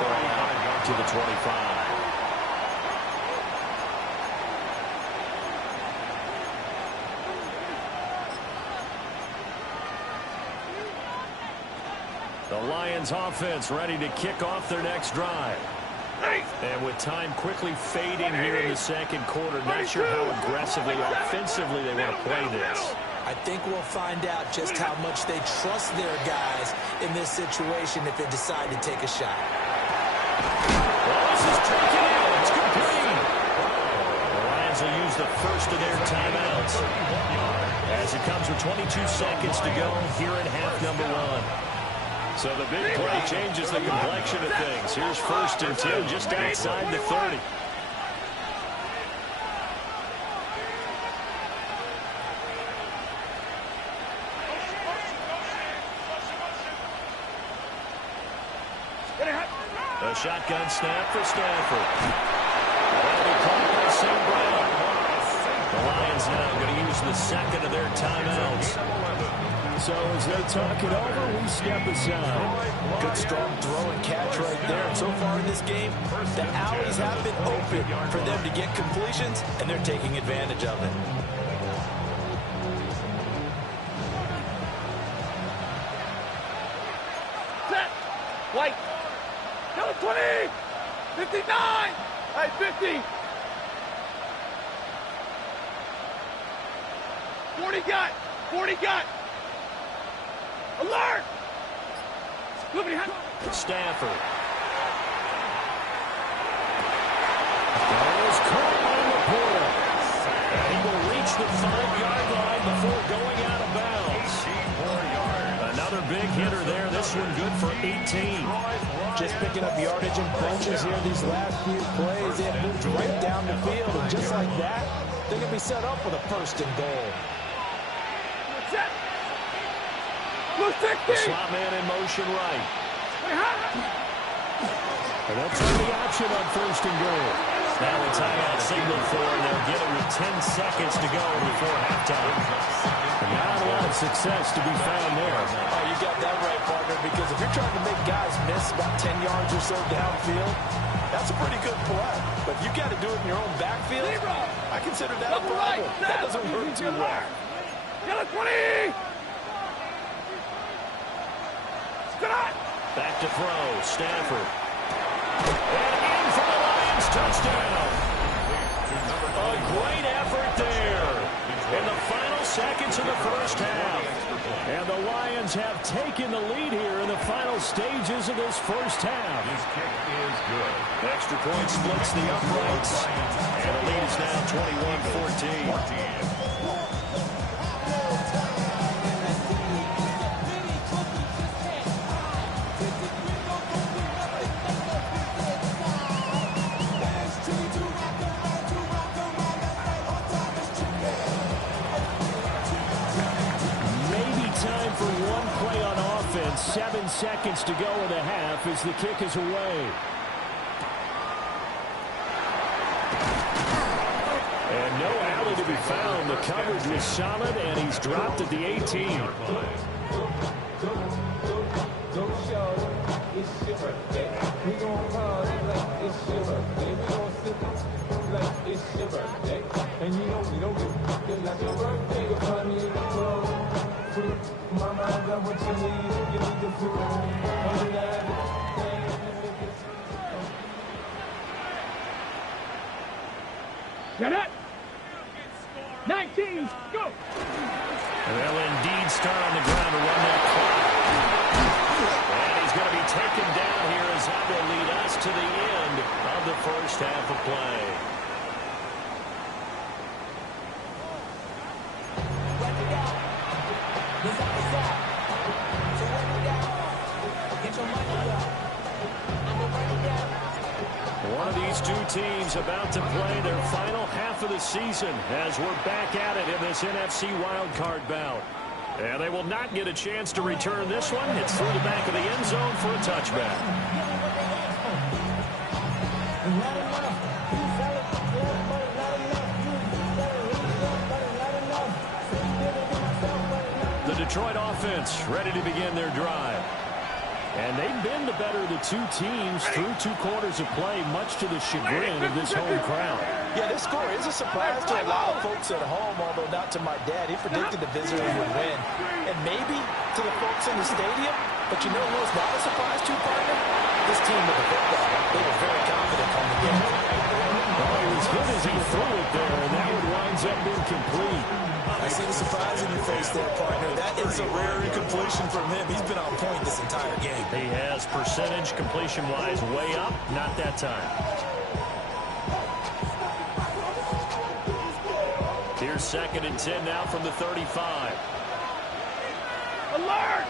Ball out to the 25. The Lions offense ready to kick off their next drive. And with time quickly fading here in the second quarter, not sure how aggressively, offensively they want to play this. I think we'll find out just how much they trust their guys in this situation if they decide to take a shot. Well, this is taken in. It's complete. The Lions will use the first of their timeouts as it comes with 22 seconds to go here in half number one. So the big play changes the complexion of things. Here's 1st and 10 just outside the 30. A shotgun snap for Stafford. That'll be caught by St. Brown. The Lions now going to use the second of their timeouts. So as they talk it over, we step aside. Good strong throw and catch right there. And so far in this game, the alleys have been open for them to get completions, and they're taking advantage of it. Set. White. Number 20. 59. Hey, 50. 40 got. 40 got. Alert! Stafford. Goes caught on the portal. And he will reach the 5-yard line before going out of bounds. Another big hitter there. This one good for 18. Just picking up yardage and bunches here these last few plays. They have moved right down the field. And just like that, they're going to be set up with a 1st and goal. The slot man in motion right. And they'll turn the option on 1st and goal. Now a timeout signal for them. They'll get it with 10 seconds to go before halftime. Not a lot of success to be found there. Oh, you got that right, partner, because if you're trying to make guys miss about 10 yards or so downfield, that's a pretty good play. But you got to do it in your own backfield. I consider that a problem. That doesn't work too well. Yellow 20! Back to throw, Stafford. And in for the Lions, touchdown. A great effort there in the final seconds of the first half. And the Lions have taken the lead here in the final stages of this first half. His kick is good. Extra point splits the uprights. And the lead is now 21-14. For one play on offense, 7 seconds to go in the half as the kick is away. And no alley to be found. The coverage was solid, and he's dropped at the 18. Get it! 19, go! They'll indeed start on the ground to run that clock. And he's going to be taken down here as that will lead us to the end of the first half of play. One of these two teams about to play their final half of the season as we're back at it in this NFC wildcard bout. And they will not get a chance to return this one. It's through the back of the end zone for a touchback. The Detroit offense ready to begin their drive. And they've been the better of the two teams through 2 quarters of play, much to the chagrin of this home crowd. Yeah, this score is a surprise to a lot of folks at home, although not to my dad. He predicted the visitors would win. And maybe to the folks in the stadium. But you know who was not a surprise to, partner? This team with the football. They were very confident coming in. Well, he was good as he threw it there, and that one winds up being complete. I see the surprise in your face there, partner. That is a rare incompletion from him. He's been on point this entire game. He has percentage completion-wise way up. Not that time. Here's 2nd and 10 now from the 35. Alert!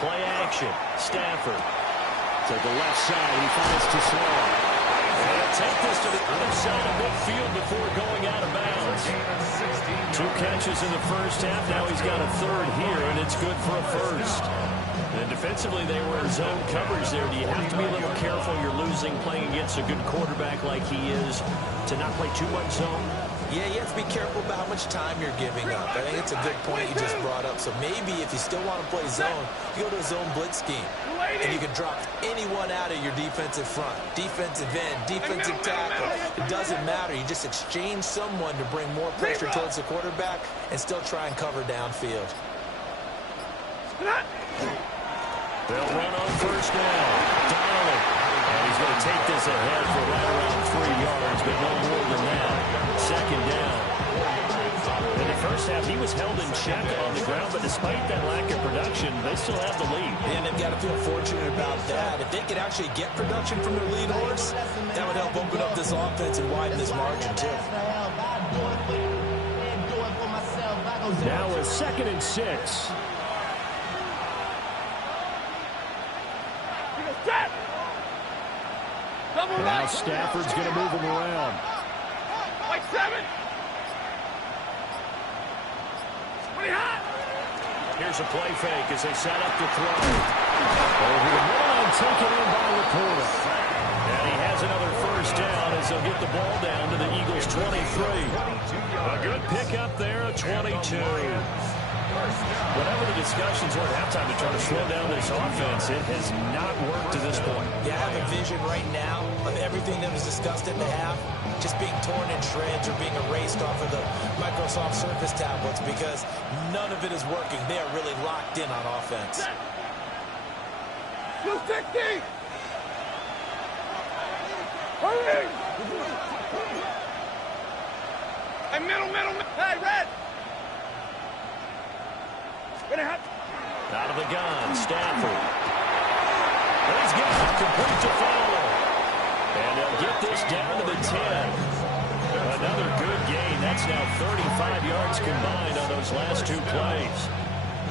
Play action. Stafford to the left side. He finds to slow. And he'll take this to the other side of midfield before going out of bounds. 2 catches in the first half. Now he's got a 3rd here, and it's good for a 1st. And defensively, they were in zone coverage there. Do you have to be a little careful? You're losing playing against a good quarterback like he is to not play too much zone? Yeah, you have to be careful about how much time you're giving up. I think it's a good point you just brought up. So maybe if you still want to play zone, you go to a zone blitz scheme. And you can drop anyone out of your defensive front. Defensive end, defensive tackle. It doesn't matter. You just exchange someone to bring more pressure towards the quarterback and still try and cover downfield. They'll run on 1st down. Donald. And he's going to take this ahead for right around 3 yards, but no more than that. 2nd down. In the first half, he was held in check on the ground, but despite that lack of production, they still have the lead. And they've got to feel fortunate about that. If they could actually get production from their lead horse, that would help open up this offense and widen this margin, too. Now a 2nd and 6. Now Stafford's going to move him around. Like 7. Here's a play fake as they set up to throw. Over the middle and taken in by Laporta. And he has another 1st down as they'll get the ball down to the Eagles' 23. A good pickup there, a 22. Whatever the discussions were at halftime to try to slow down this offense, it has not worked to this point. Yeah, I have a vision right now of everything that was discussed in the half just being torn in shreds or being erased off of the Microsoft Surface tablets because none of it is working. They are really locked in on offense. 260! Hurry! Hey, middle. Hey, red! Out of the gun, Stafford. And he's got it complete to Fowler. And they'll get this down to the 10. Another good gain. That's now 35 yards combined on those last 2 plays.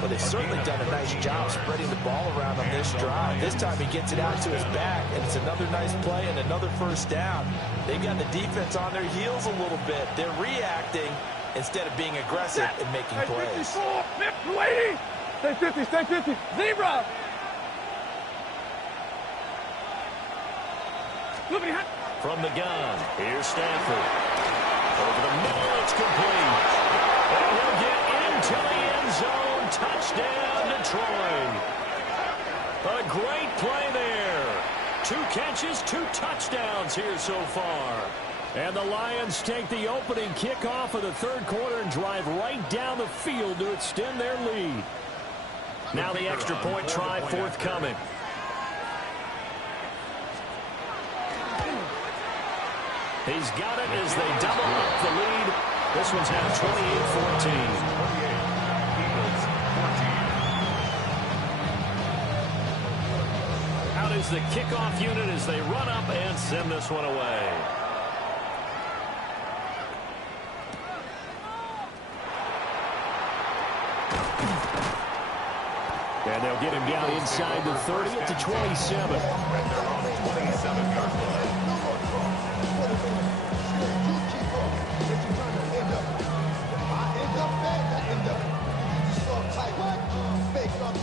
Well, they've certainly done a nice job spreading the ball around on this drive. This time he gets it out to his back, and it's another nice play and another 1st down. They've got the defense on their heels a little bit. They're reacting instead of being aggressive and making plays. Stay 50, stay 50. Zebra! From the gun, here's Stafford. Over the middle, it's complete. And he'll get into the end zone. Touchdown, Detroit. A great play there. 2 catches, 2 touchdowns here so far. And the Lions take the opening kickoff of the 3rd quarter and drive right down the field to extend their lead. Now the extra point try forthcoming. He's got it as they double up the lead. This one's now 28-14. Out is the kickoff unit as they run up and send this one away. And they'll get him down inside the 30 at the 27.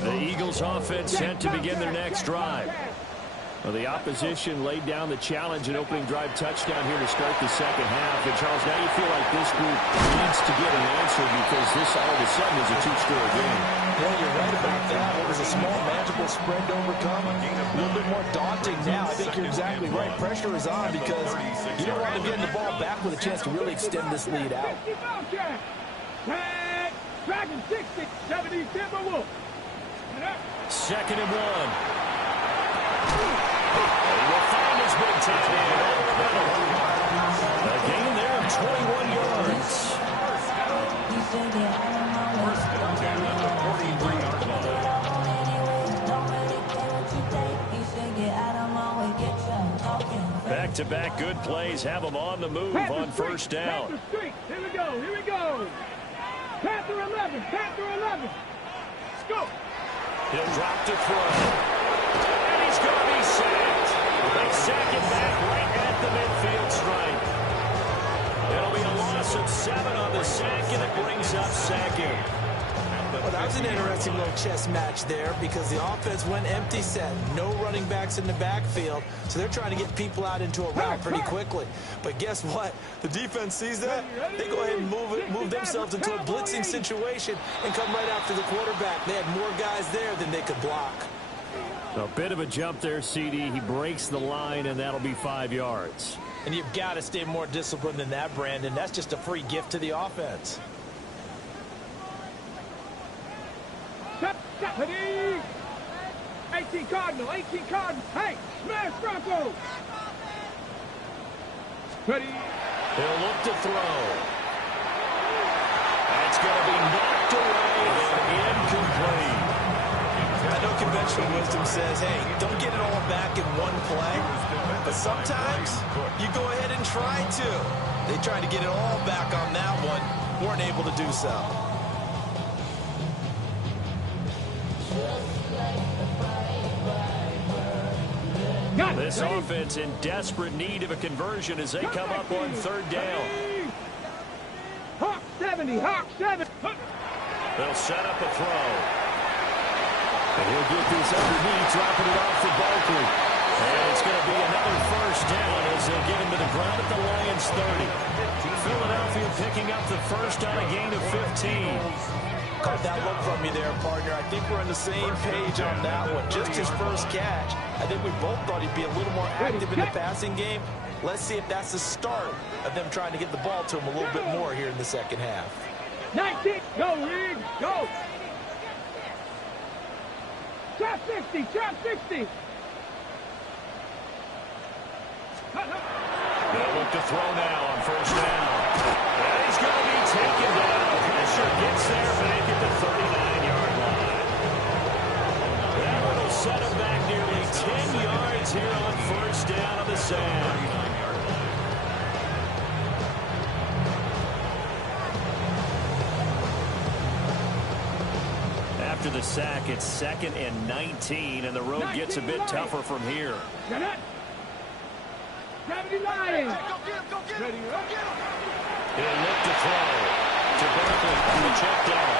The Eagles offense set to begin their next drive. Well, the opposition laid down the challenge and opening drive touchdown here to start the second half. And, Charles, now you feel like this group needs to get an answer because this all of a sudden is a two-score game. Yeah, you're right about that. It was a small, manageable spread to overcome. A little bit more daunting now. I think you're exactly right. Pressure is on because you don't want to get the ball back with a chance to really extend this lead out. Dragon 60, 70, Timberwolf. Second and 1. He will find his big tight end over the middle. A gain there of 21 yards. First and 10 at the 43-yard line. Back-to-back good plays have them on the move on first down. Here we go, here we go. Panther 11, Panther 11. Let's go. He'll drop to throw. And he's going to be sacked. They sack it back right at the midfield stripe. It'll be a loss of 7 on the sack, and it brings up second. Well, that was an interesting little chess match there because the offense went empty set. No running backs in the backfield, so they're trying to get people out into a route pretty quickly. But guess what? The defense sees that. They go ahead and move themselves into a blitzing situation and come right after the quarterback. They had more guys there than they could block. A bit of a jump there, CD. He breaks the line, and that'll be 5 yards. And you've got to stay more disciplined than that, Brandon. That's just a free gift to the offense. 18 Cardinal, 18 Cardinal. Hey, smash Bronco. Ready. He'll look to throw. That's going to be knocked away and incomplete. I know conventional wisdom says, hey, don't get it all back in one play. But sometimes you go ahead and try to. They tried to get it all back on that one. Weren't able to do so. This offense in desperate need of a conversion as they come up on third down. Hawk 70, Hawk 7. They'll set up a throw. And he'll get this underneath, dropping it off for Barkley. And it's going to be another first down as they'll get him to the ground at the Lions 30. Philadelphia picking up the first on a gain of 15. Caught that look from you there, partner. I think we're on the same page on that one. Just his first catch. I think we both thought he'd be a little more active in the passing game. Let's see if that's the start of them trying to get the ball to him a little bit more here in the second half. 19, go, Reed, go. Trap 60, trap 60. They'll look to throw now on first down. And he's going to be taken down. Pressure gets there back at the 39-yard line. That one will set him back nearly 10 yards here on first down on the sack. After the sack, it's 2nd and 19, and the road gets a bit tougher from here. He'll look to throw to Barkley on the check down.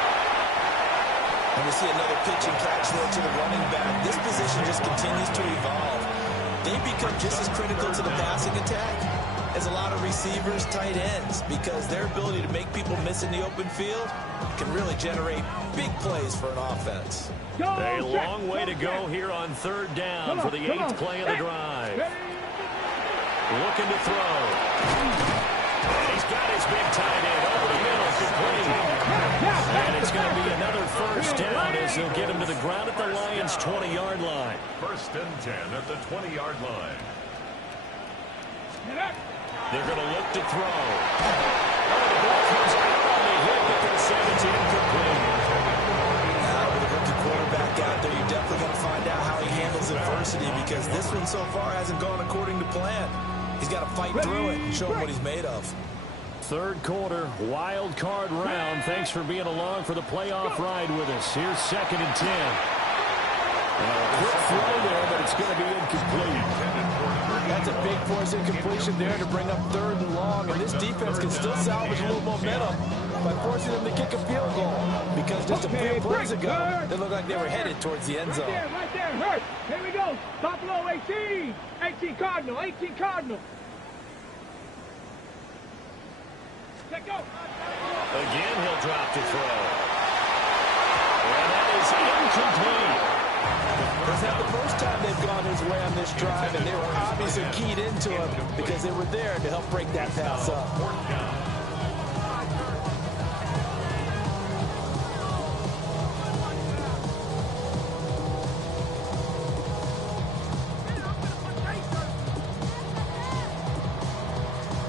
And we see another pitch and catch there to the running back. This position just continues to evolve. They become just as critical to the passing attack as a lot of receivers, tight ends, because their ability to make people miss in the open field can really generate big plays for an offense. A long way to go here on third down for the 8th play of the drive. Looking to throw. And he's got his big tight end over the middle, complete. And it's going to be another first down as they'll get him to the ground at the Lions' 20-yard line. First and 10 at the 20-yard line. They're going to look to throw. Oh, the ball comes out on the hit, but they'll say it's incomplete. Now with a rookie quarterback out there, you're definitely going to find out how he handles adversity because this one so far hasn't gone according to plan. He's got to fight through it and show him what he's made of. Third quarter, wild card round. Thanks for being along for the playoff ride with us. Here's 2nd and 10. Quick throw there, but it's going to be incomplete. That's a big force incompletion there to bring up 3rd and long, and this defense can still salvage a little momentum by forcing them to kick a field goal, because just a few plays ago, they looked like they were headed towards the end zone. Right there, hurt. Here we go. Top low, 18. 18 Cardinal, 18 Cardinal. Let go. Again, he'll drop to throw. And that is incomplete. It's not the first time they've gone his way on this drive, and they were obviously keyed into him because they were there to help break that pass up.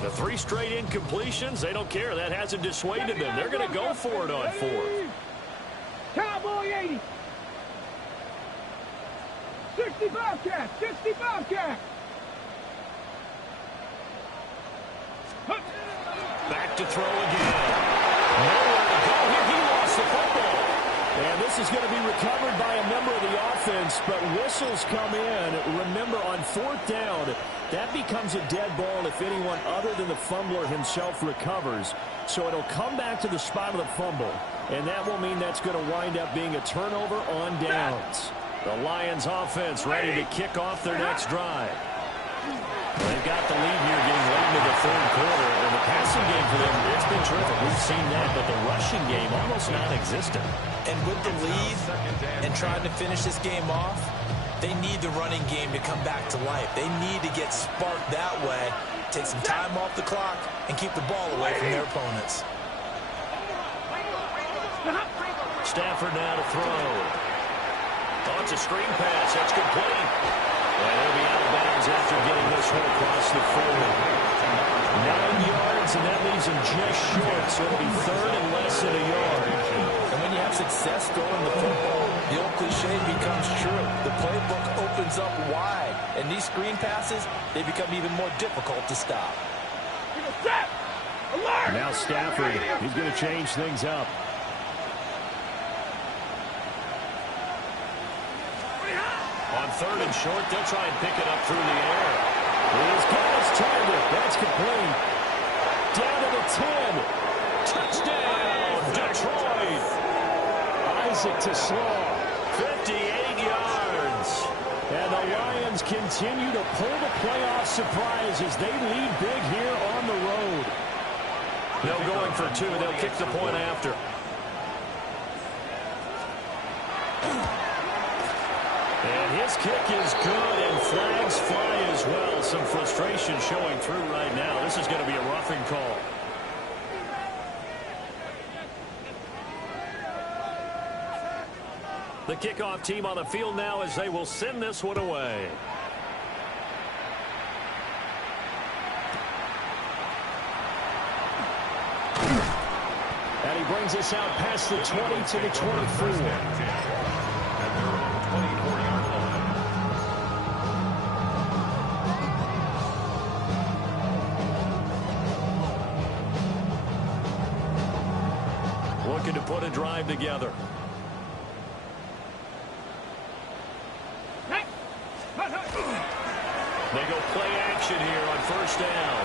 The 3 straight incompletions, they don't care. That hasn't dissuaded them. They're going to go for it on 4th. Cowboy 80. 65 cat, 65 cat. Back to throw again. Nowhere to go here. He lost the football. And this is going to be recovered by a member of the offense, but whistles come in. Remember, on 4th down, that becomes a dead ball if anyone other than the fumbler himself recovers. So it'll come back to the spot of the fumble, and that will mean that's going to wind up being a turnover on downs. The Lions offense ready to kick off their next drive. They've got the lead here getting late into the 3rd quarter, and the passing game for them, it's been terrific. We've seen that, but the rushing game almost non-existent. And with the lead and trying to finish this game off, they need the running game to come back to life. They need to get sparked that way, take some time off the clock, and keep the ball away from their opponents. Stafford now to throw. Oh, it's a screen pass. That's complete. And he'll be out of bounds after getting this one across the 40. 9 yards, and that leaves him just short, so it'll be 3rd and less than a yard. And when you have success throwing the football, the old cliche becomes true. The playbook opens up wide, and these screen passes, they become even more difficult to stop. Now Stafford, he's going to change things up. On 3rd and short, they'll try and pick it up through the air. He's got his target. That's complete. Down to the 10. Touchdown, Detroit. Isaac to Slaw. 58 yards. And the Lions continue to pull the playoff surprise as they lead big here on the road. They'll going for 2. They'll kick the point after. And his kick is good, and flags fly as well. Some frustration showing through right now. This is going to be a roughing call. The kickoff team on the field now as they will send this one away. And he brings us out past the 20 to the 24. Looking to put a drive together. They go play action here on 1st down.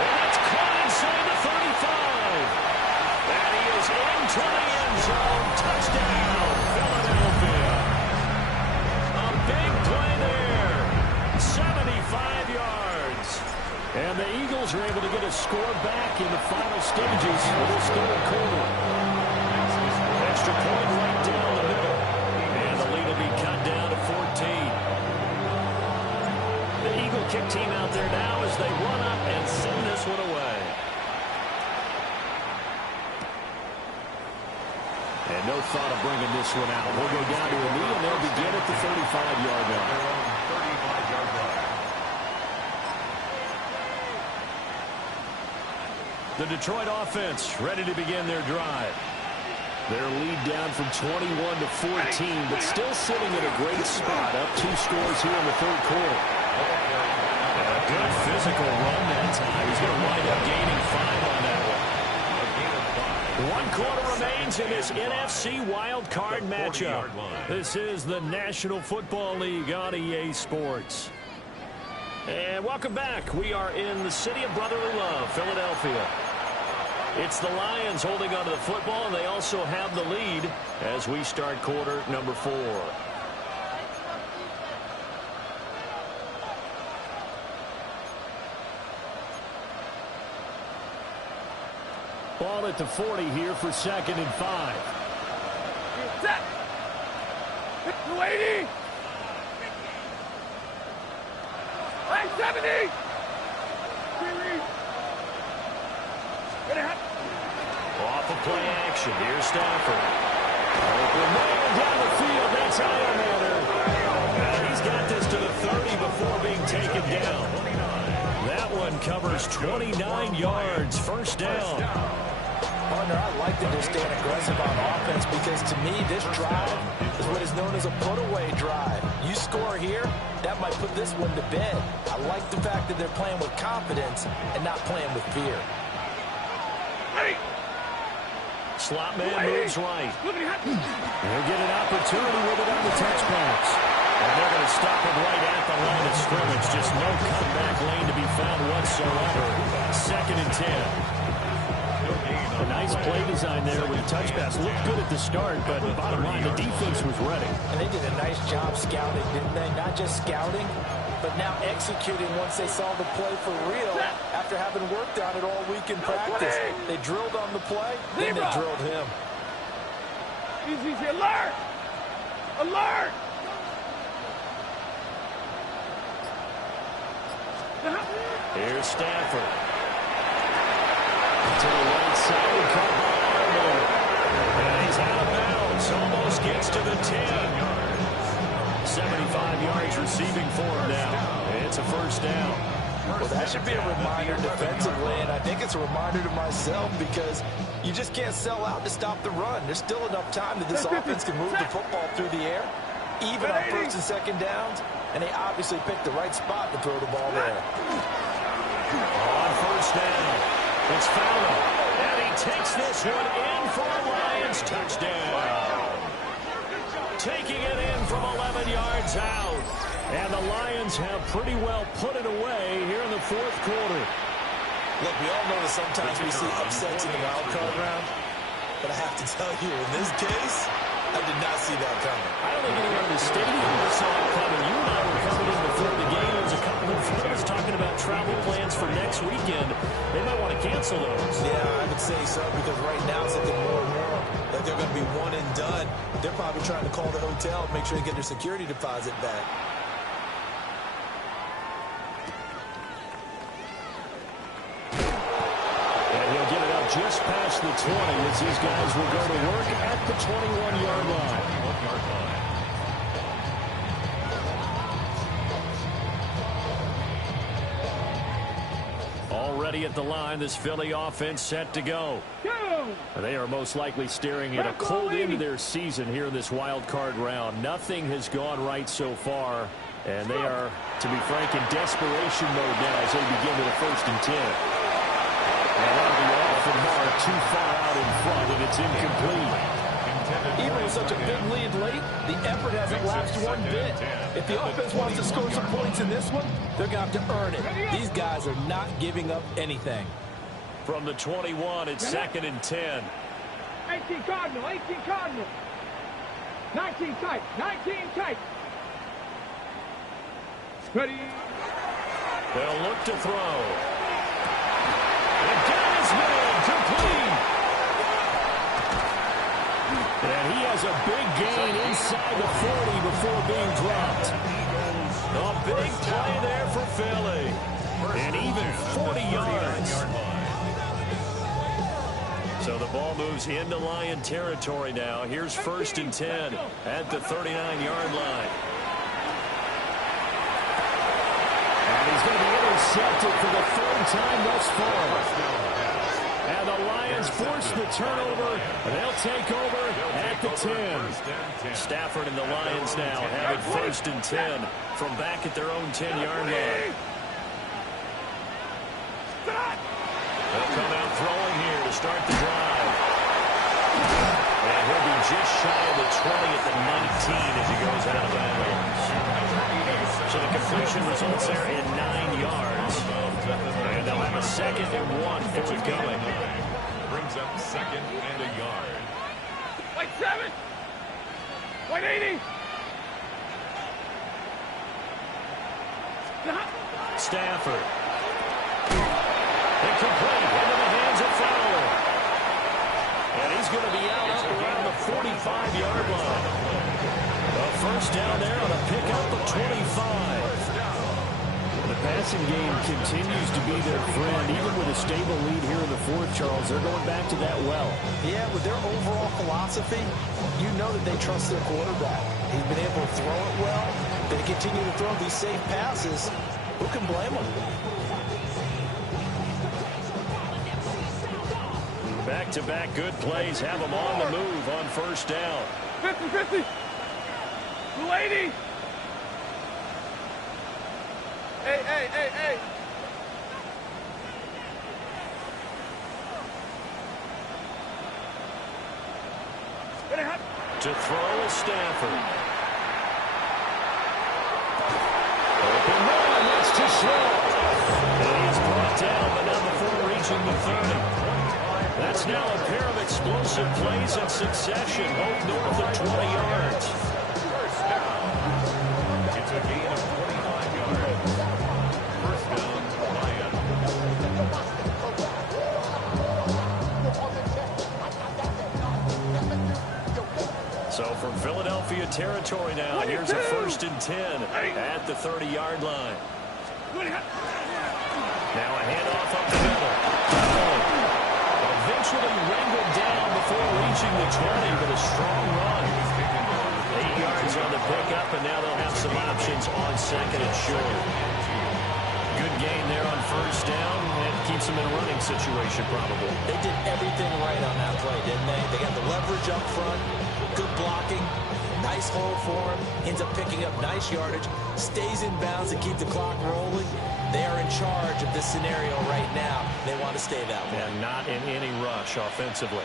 And that's caught inside the 35. And he is into the end zone. Touchdown, Philadelphia. A big play there. 75 yards. And the Eagles are able to get a score back in the final stages of this 3rd quarter. Extra point right down the middle. And the lead will be cut down to 14. The Eagle kick team out there now as they run up and send this one away. And no thought of bringing this one out. We'll go down to a knee, and they'll begin at the 35-yard line. The Detroit offense ready to begin their drive. Their lead down from 21 to 14, but still sitting in a great spot, up 2 scores here in the 3rd quarter. And a good physical run that time. He's going to wind up gaining 5 on that one. One quarter remains in this NFC Wild Card matchup. This is the National Football League on EA Sports. And welcome back. We are in the city of brotherly love, Philadelphia. It's the Lions holding onto the football, and they also have the lead as we start quarter number 4. Ball at the 40 here for 2nd and 5. Set. 280. 570. Off of play action. Here's Stafford. Open man down the field. That's Alamander. He's got this to the 30 before being taken down. That one covers 29 yards. First down. Partner, I like that they're staying aggressive on offense because to me, this drive is what is known as a put-away drive. You score here, that might put this one to bed. I like the fact that they're playing with confidence and not playing with fear. Slot man moves right. They'll get an opportunity with it on the touch pass. And they're going to stop it right at the line of scrimmage. Just no comeback lane to be found whatsoever. 2nd and 10. A nice play design there with a touch pass. Looked good at the start, but bottom line, the defense was ready. And they did a nice job scouting, didn't they? Not just scouting, but now executing once they saw the play for real after having worked on it all week in practice. They drilled on the play, then they drilled him. Easy, alert! Alert! Here's Stafford. To the right side, caught by Alamander. And he's out of bounds. Almost gets to the 10. 75 yards receiving for him now. It's a first down. Well, that should be a reminder defensively, and I think it's a reminder to myself because you just can't sell out to stop the run. There's still enough time that this offense can move the football through the air, even on 1st and 2nd downs, and they obviously picked the right spot to throw the ball there. On first down, it's Fowler, and he takes this one in for a Lions touchdown. Taking it in from 11 yards out. And the Lions have pretty well put it away here in the 4th quarter. Look, we all know that sometimes we see upsets in the wild card round, but I have to tell you, in this case, I did not see that coming. I don't think anyone in the stadium saw it coming. You and I were coming in before the game. There was a couple of friends talking about travel plans for next weekend. They might want to cancel those. Yeah, I would say so, because right now it's looking more and more like they're going to be one and done. They're probably trying to call the hotel and make sure they get their security deposit back. Just past the 20 as these guys will go to work at the 21-yard line. Already at the line, this Philly offense set to go. They are most likely staring at a cold end of their season here in this wild card round. Nothing has gone right so far, and they are, to be frank, in desperation mode now as they begin with a 1st and 10. And that'll be off the mark, too far out in front, and it's incomplete. Even with such a big lead late, the effort hasn't lapsed one bit. If the offense wants to score some points in this one, they're going to have to earn it. These guys are not giving up anything. From the 21, it's 2nd and 10. 18 Cardinal, 18 Cardinal. 19 tight, 19 tight. Ready. They'll look to throw. And down his man, complete. And he has a big gain inside the 40 before being dropped. A big play there for Philly. And even 40 yards. So the ball moves into Lion territory now. Here's 1st and 10 at the 39-yard line. And he's going to be intercepted for the 3rd time thus far. And the Lions force the turnover. They'll take over at the 10. Stafford and the Lions now have it 1st and 10 from back at their own 10-yard line. They'll come out throwing here to start the drive. And he'll be just shy of the 20 at the 19 as he goes out of bounds. So the completion results there in 9 yards. And they'll have a 2nd and 1 forthcoming. Brings up 2nd and a yard. White 7. White 80. Stafford. Incomplete. Into the hands of Fowler. And he's going to be out up around the 45-yard line. A first down there on a pickup of 25. The passing game continues to be their friend. Even with a stable lead here in the 4th, Charles, they're going back to that well. Yeah, with their overall philosophy, you know that they trust their quarterback. He's been able to throw it well. They continue to throw these safe passes. Who can blame them? Back-to-back good plays have them on the move on first down. 50-50. 280. Hey. To throw is Stafford. Open run, that's too slow. And he's brought down, but not before reaching the 30. That's now a pair of explosive plays in succession, both north of 20 yards. First down. It's a gain of 25 yards. First down, Lions. So from Philadelphia territory now, here's a 1st and 10 at the 30-yard line. Now a handoff up the middle. Eventually wrangled down before reaching the 20 with a strong run. 8 yards on the pickup, and now they'll have some options on 2nd and short. Good gain there on first down, and keeps them in a running situation probably. They did everything right on that play, didn't they? They got the leverage up front, good blocking, nice hole for him, ends up picking up nice yardage, stays in bounds and keep the clock rolling. They are in charge of this scenario right now. They want to stay that way. And not in any rush offensively.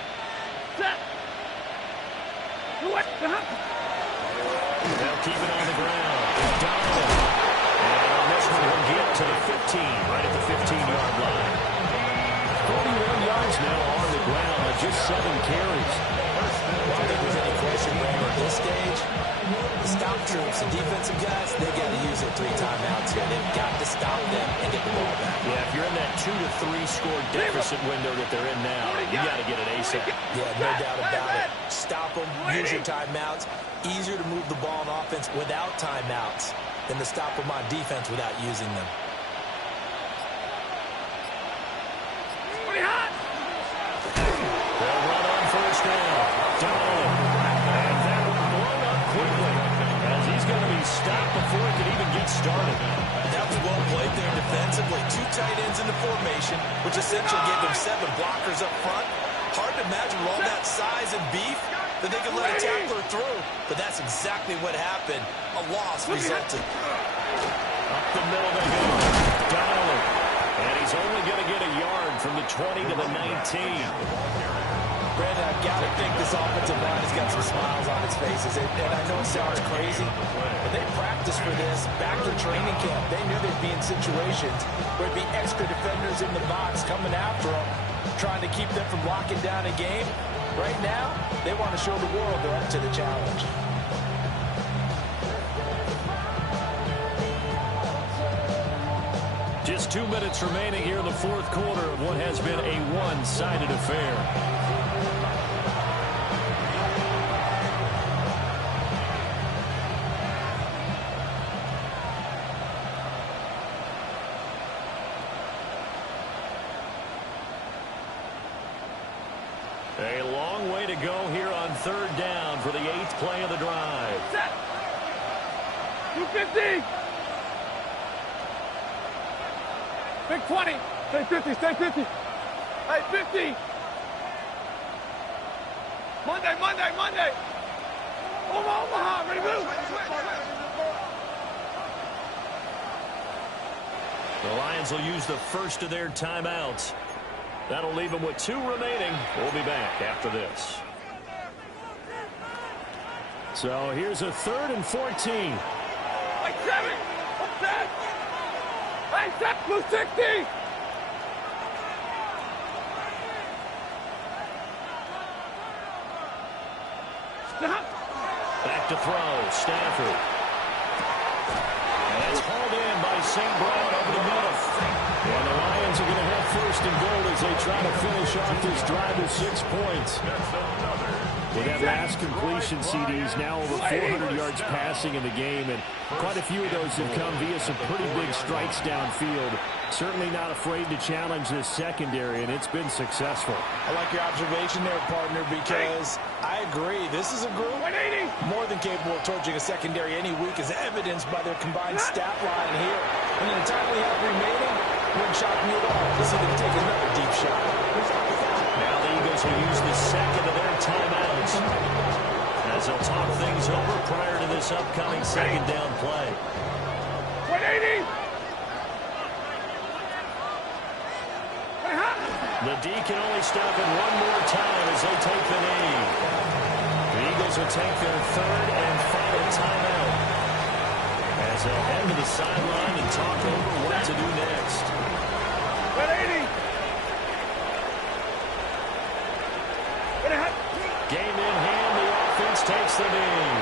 They'll keep it on the ground. Donovan. And on this one, he'll get to the 15, right at the 15-yard line. 41 yards now on the ground on just 7 carries. I don't think there's any question, Bramer, at this stage. The stop troops, the defensive guys, they got to use their 3 timeouts here. They've got to stop them and get the ball back. Yeah, if you're in that 2 to 3 score deficit window that they're in now, you got to get it ASAP. Yeah, no doubt about it. Stop them, use your timeouts. Easier to move the ball on offense without timeouts than to stop them on defense without using them. They'll run on first down. Donovan. And that one blown up quickly as he's going to be stopped before he can even get started. That was well played there defensively. 2 tight ends in the formation, which essentially gave them 7 blockers up front. Hard to imagine with all that size and beef that they could let a tackler through. But that's exactly what happened. A loss resulted. Up the middle they go. Donovan. And he's only going to get a yard from the 20 to the 19. Brandon, I've got to think this offensive line has got some smiles on its faces. And I know it sounds crazy, but they practiced for this back to training camp. They knew they'd be in situations where there'd be extra defenders in the box coming after them, trying to keep them from locking down a game. Right now, they want to show the world they're up to the challenge. Just 2 minutes remaining here in the 4th quarter of what has been a one-sided affair. A long way to go here on 3rd down for the 8th play of the drive. Set. 250. Big 20. Stay 50. Stay 50. Hey, 50. Monday. Omaha. Ready, move. The Lions will use the first of their timeouts. That'll leave them with 2 remaining. We'll be back after this. So here's a 3rd and 14. Like 7. Upset. Hey, set. Blue 60. Stop. Back to throw. Stafford. And that's hauled in by St. Brown over the middle. And the Lions are going to have 1st and goal as they try to finish off this drive with 6 points. With that last completion, CDs now over 400 yards passing in the game, and quite a few of those have come via some pretty big strikes downfield. Certainly not afraid to challenge this secondary, and it's been successful. I like your observation there, partner, because I agree. This is a group more than capable of torching a secondary any week, as evidenced by their combined stat line here. And in the time we have remaining, it wouldn't shock me at all to see them take another deep shot. Now the Eagles will use the second of their timeouts as they'll talk things over prior to this upcoming 2nd down play. 180. The D can only stop it one more time as they take the knee. The Eagles will take their 3rd and final timeout as they'll head to the sideline and talk over what to do next. 180. Game in hand, the offense takes the knee.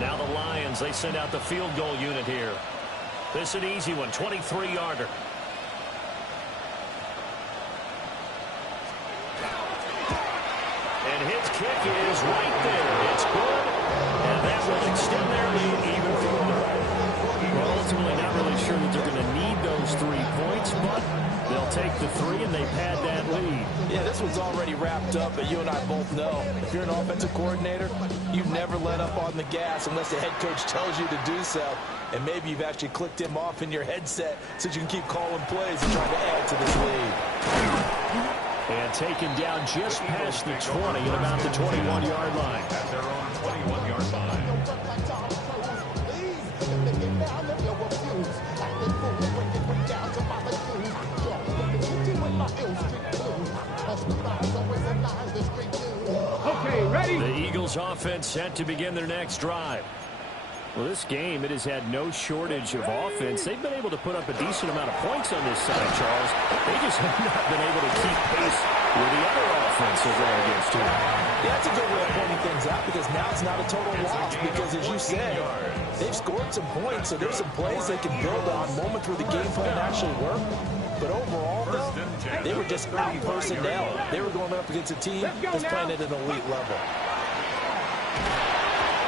Now the Lions, they send out the field goal unit here. This is an easy one, 23-yarder. And his kick is right there. It's good. And that will extend their lead even further. Well, ultimately not really sure that they're going to need those 3 points, but they'll take the 3 and they've had that lead. Yeah, this one's already wrapped up, but you and I both know if you're an offensive coordinator, you never let up on the gas unless the head coach tells you to do so. And maybe you've actually clicked him off in your headset so you can keep calling plays and trying to add to this lead. And taken down just past the 20 at about the 21-yard line. At their own 21-yard line. Okay, ready? The Eagles offense set to begin their next drive. Well, this game, it has had no shortage of offense. They've been able to put up a decent amount of points on this side, Charles. They just have not been able to keep pace with the other offense they're going against here. Yeah, that's a good way of pointing things out because now it's not a total loss because, as you said, they've scored some points, so there's some plays they can build on, moments where the game plan actually worked. But overall, though, they were just out-personnel. They were going up against a team that's playing at an elite level.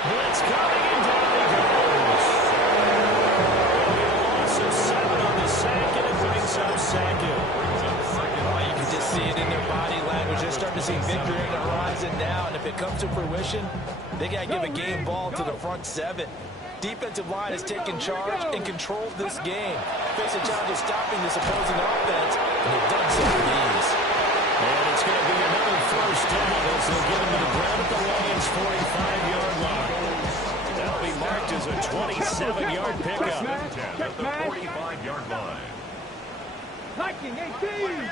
Blitz coming, and down he goes. Loss of 7 on the sack, and it brings up second. Oh, you can just see it in their body language. They're starting to see victory on the horizon now, and if it comes to fruition, they got to give a game ball to the front 7. Defensive line has taken charge and controlled this game. Face a challenge of stopping this opposing offense, and they've done so with ease. And it's going to be another first down as they'll get him to the ground at the Lions' 45-yard line. That'll be marked as a 27-yard pickup. At the 45-yard line. Hiking 18.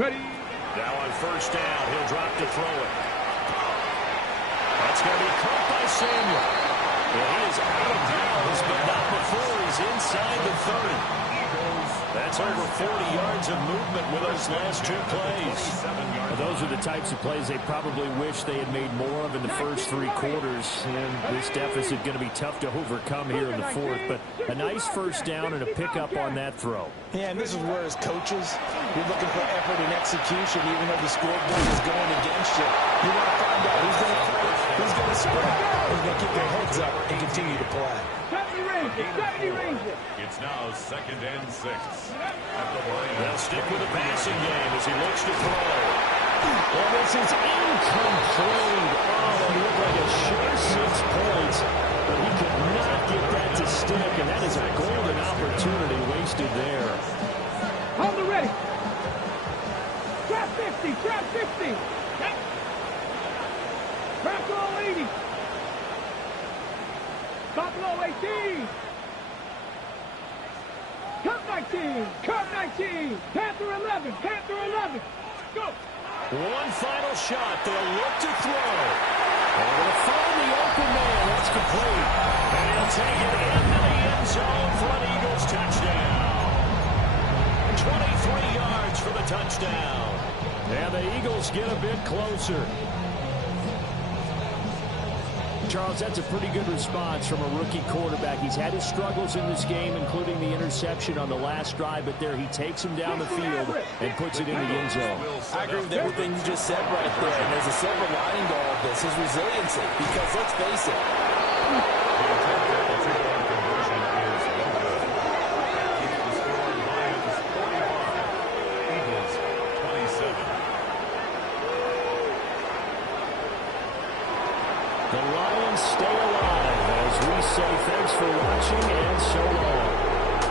Ready? Now on first down, he'll drop to throw it. That's going to be caught by Samuel. Well, he is out of bounds, but not before he's inside the 30. That's over 40 yards of movement with those last 2 plays. Well, those are the types of plays they probably wish they had made more of in the first 3 quarters. And this deficit going to be tough to overcome here in the 4th. But a nice first down and a pickup on that throw. Yeah, and this is where, as coaches, you're looking for effort and execution, even though the scoreboard is going against you. You want to find out who's going to fight, who's going to sprint, who's going to keep their heads up and continue to play. 70 Ranger. It's now 2nd and 6. At the line. They'll stick with the passing game as he looks to throw. Well, this is incomplete. Oh, that looked like a sure 6 points, but he could not get that to stick, and that is a golden opportunity wasted there. Hold it ready. Trap 50. Trap 50. Trap all 80. Buffalo 18. Cup 19. Cup 19. Panther 11. Panther 11. Go. One final shot. They'll look to throw. They're going to find the open man. That's complete. And he'll take it into the end zone for an Eagles touchdown. 23 yards for the touchdown. And the Eagles get a bit closer. Charles, that's a pretty good response from a rookie quarterback. He's had his struggles in this game, including the interception on the last drive, but there he takes him down the field and puts it in the end zone. I agree with everything you just said right there. And there's a silver lining to all of this, his resiliency. Because let's face it, the Lions stay alive as we say thanks for watching and so long.